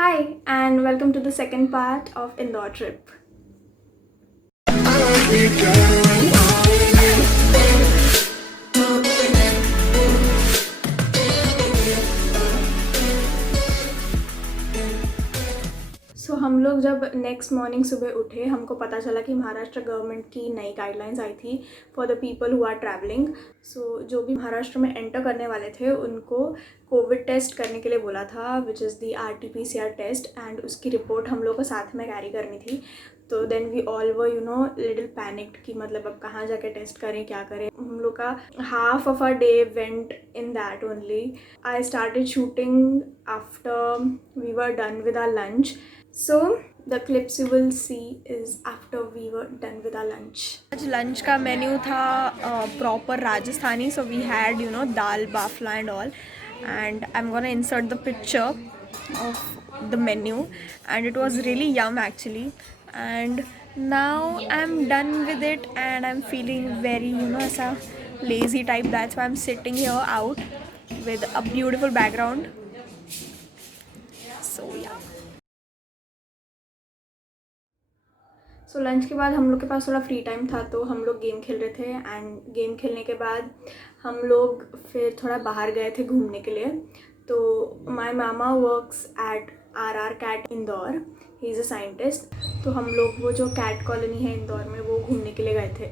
Hi, and welcome to the second part of Indore trip. सो हम लोग जब next morning सुबह उठे, हमको पता चला कि महाराष्ट्र गवर्नमेंट की नई गाइडलाइंस आई थी for the people who are travelling. So जो भी महाराष्ट्र में एंटर करने वाले थे उनको कोविड टेस्ट करने के लिए बोला था, which is the RT-PCR test, and उसकी रिपोर्ट हम लोग को साथ में कैरी करनी थी. तो then we all were little panicked कि मतलब अब कहाँ जाके टेस्ट करें, क्या करें. हम लोग का half of our day went in that only. I started shooting after we were done with our lunch. So the clips you will see is after we were done with our lunch. आज लंच का मेन्यू था प्रॉपर Rajasthani. So we had dal bafla and all, and I'm gonna insert the picture of the menu, and it was really yum actually. And now I'm done with it and I'm feeling very ऐसा lazy type. That's why I'm sitting here out with a beautiful background. So yeah. So lunch के बाद हम लोग के पास थोड़ा free time था, तो हम लोग गेम खेल रहे थे. एंड गेम खेलने के बाद हम लोग फिर थोड़ा बाहर गए थे घूमने के लिए. तो my mama works at RR CAT Indore. He is a scientist. तो हम लोग वो जो कैट कॉलोनी है इंदौर में, वो घूमने के लिए गए थे.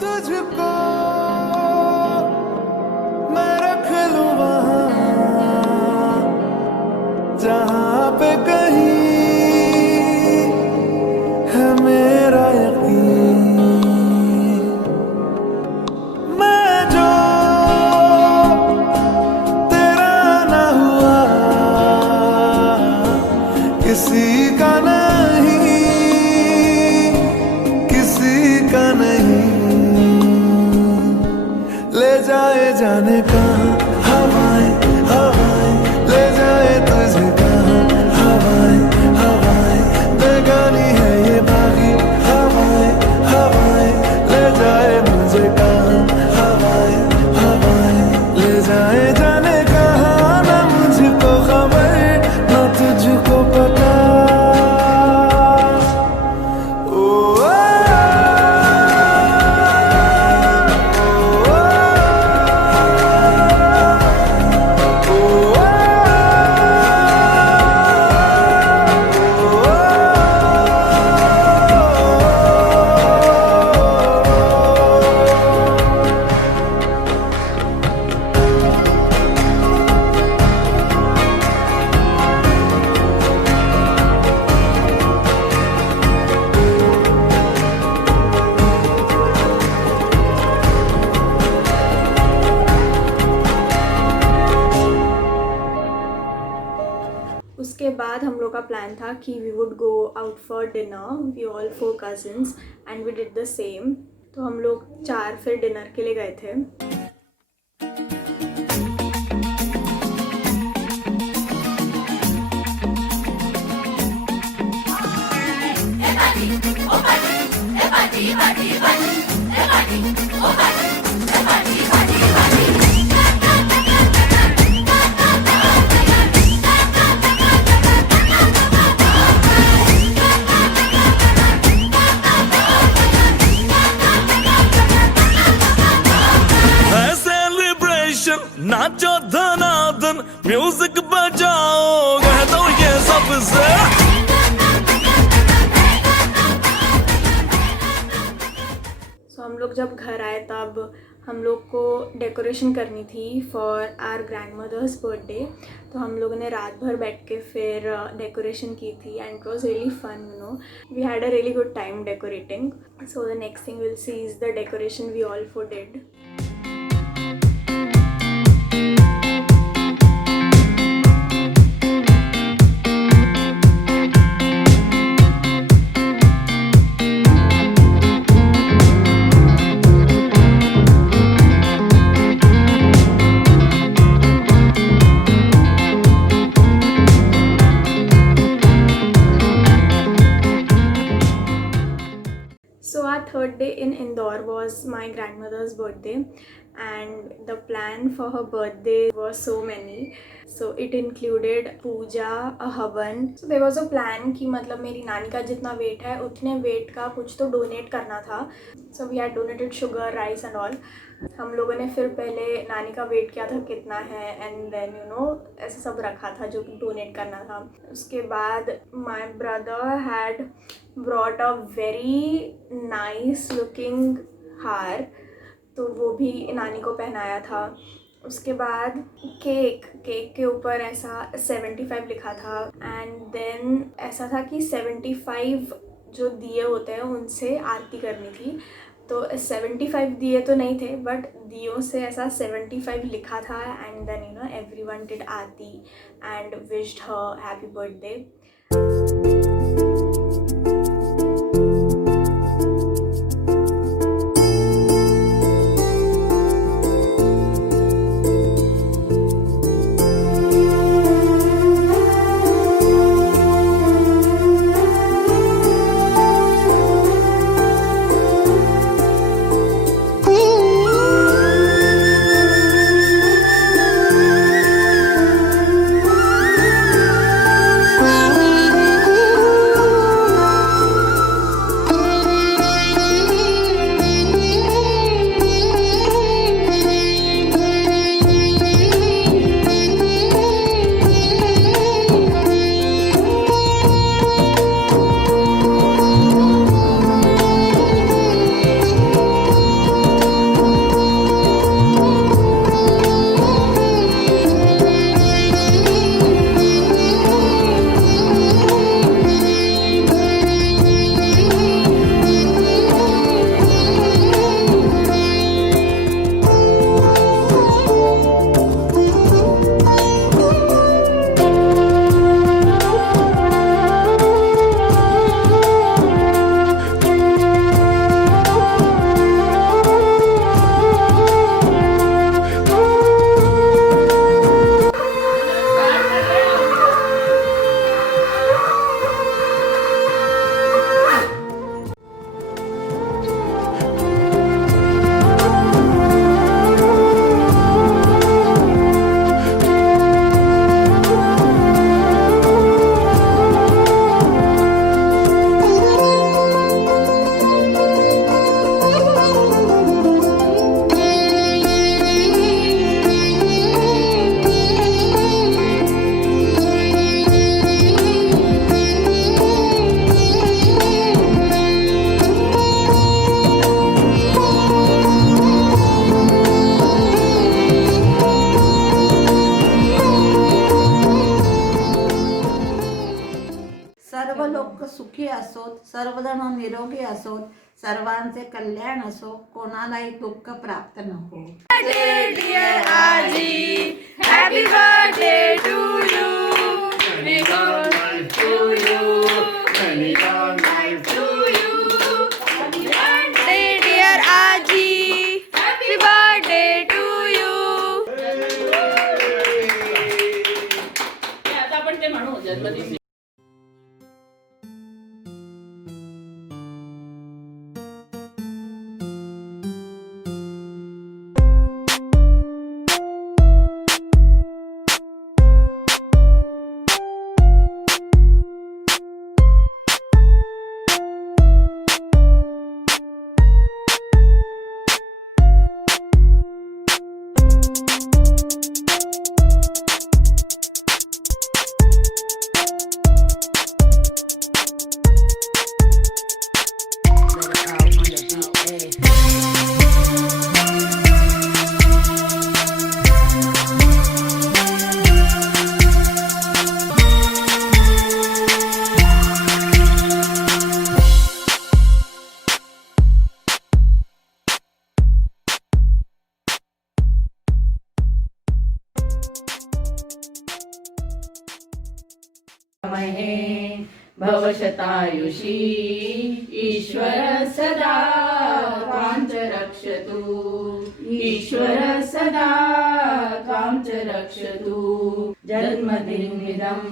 तुझको मैं रख लूं वहाँ जहाँ पे कहीं है मेरा यकीन. मैं जो तेरा ना हुआ किसी का नहीं, किसी का नहीं. ले जाए जाने का हवाएं हवाएं, ले जाए तुझे कहाँ हवाएं हवाएं. बेगानी है ये बागी हवाएं हवाएं, ले जाए मुझे कहाँ हवाएं हवाएं. ले जाए जाने कहाँ, ना मुझको खबर ना तुझको पता. उसके बाद हम लोग का प्लान था कि we would go out for dinner. We all 4 cousins and we did the same. तो हम लोग 4 फिर डिनर के लिए गए थे. नाचो धनाधन म्यूजिक बजाओ, कह दो ये सबसे. सो हम लोग जब घर आए तब हम लोग को डेकोरेशन करनी थी for our grandmother's birthday. तो हम लोगों ने रात भर बैठ के फिर डेकोरेशन की थी, and it was really fun. We had a really good time decorating. So the next thing will see is the decoration we all four did. third day in Indore was my grandmother's birthday, and the plan for her birthday was so many. So it included puja, a havan. So there was a plan कि मतलब मेरी नानी का जितना वेट है उतने वेट का कुछ तो डोनेट करना था. So we had donated sugar, rice and all. हम लोगों ने फिर पहले नानी का वेट किया था कितना है, एंड देन ऐसा सब रखा था जो कि डोनेट करना था. उसके बाद my brother had brought a very nice looking हार, तो वो भी नानी को पहनाया था. उसके बाद केक के ऊपर ऐसा 75 लिखा था, एंड देन ऐसा था कि 75 जो दिए होते हैं उनसे आरती करनी थी. तो 75 दिए तो नहीं थे, बट दियों से ऐसा 75 लिखा था, and then everyone did aarti and wished her happy birthday. सर्व लोक सुखी असोत, सर्वजण निरोगी असोत, सर्वांचे कल्याण असो, कोणालाही दुःख प्राप्त न हो. Happy birthday to you. Many long life to you. Many long life to you. Happy birthday dear Aji. Happy birthday to you. आता आपण ते म्हणू जन्मदिवशी. भवशतायुषी ईश्वर सदा त्वां च रक्षतु. ईश्वर सदा त्वां च रक्षतु. जन्मदिनमिदं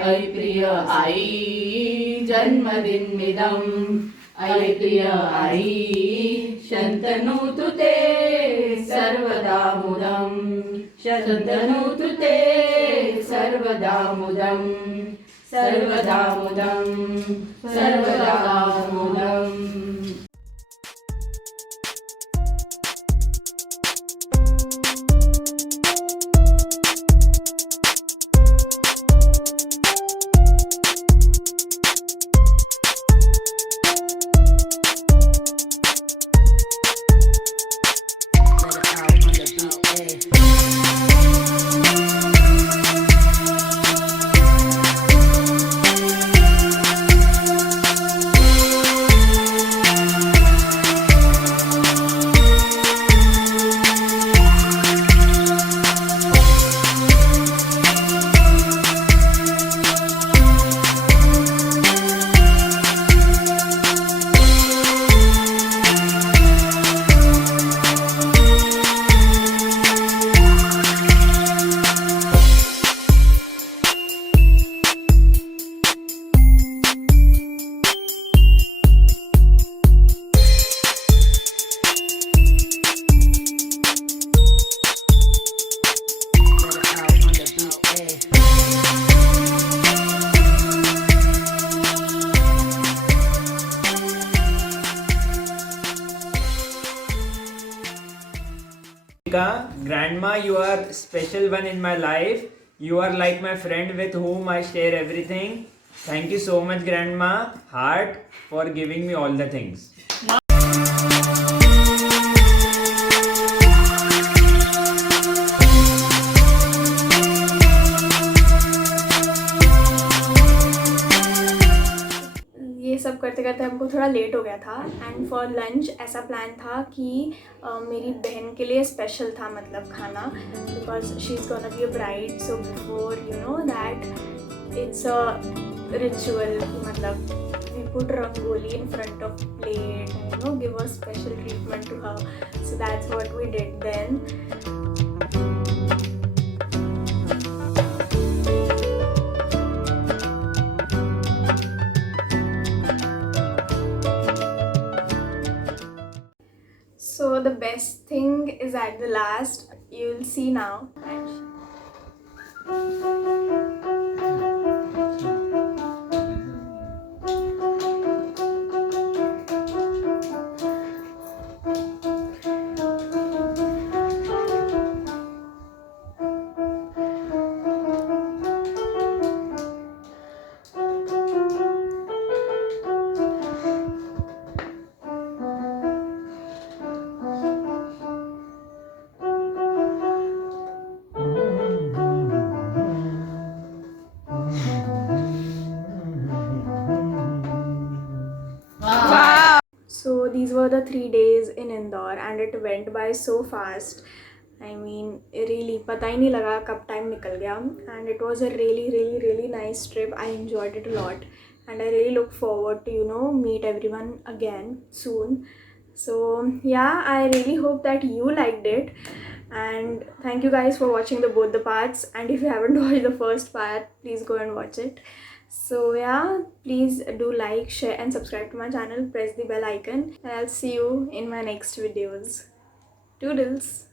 ऐ प्रिय आई, जन्मदिनमिदं ऐ प्रिय आई, शन्तनोतु ते सर्वदा मुदम् शन्तनोतु ते सर्वदा मुदम् सर्वदा मुदम् सर्वदा मुदम् Grandma, you are special one in my life. You are like my friend with whom I share everything. Thank you so much, Grandma, heart, for giving me all the things. ये सब करते करते हमको थोड़ा लेट हो गया था एंड फॉर लंच ऐसा प्लान था कि मेरी बहन के लिए स्पेशल था मतलब खाना because she is gonna be a bride so before you know that it's a ritual मतलब we put rangoli in front of plate and you know give a special treatment to her so that's what we did then. So the best thing is at the last. You'll see now. So these were the 3 days in Indore and it went by so fast. I mean really पता ही नहीं लगा कब टाइम निकल गया and it was a really nice trip. I enjoyed it a lot and I really look forward to you know meet everyone again soon. So yeah, I really hope that you liked it and thank you guys for watching both the parts, and if you haven't watched the first part please go and watch it. So yeah, please do like, share and subscribe to my channel, press the bell icon and I'll see you in my next videos. Toodles.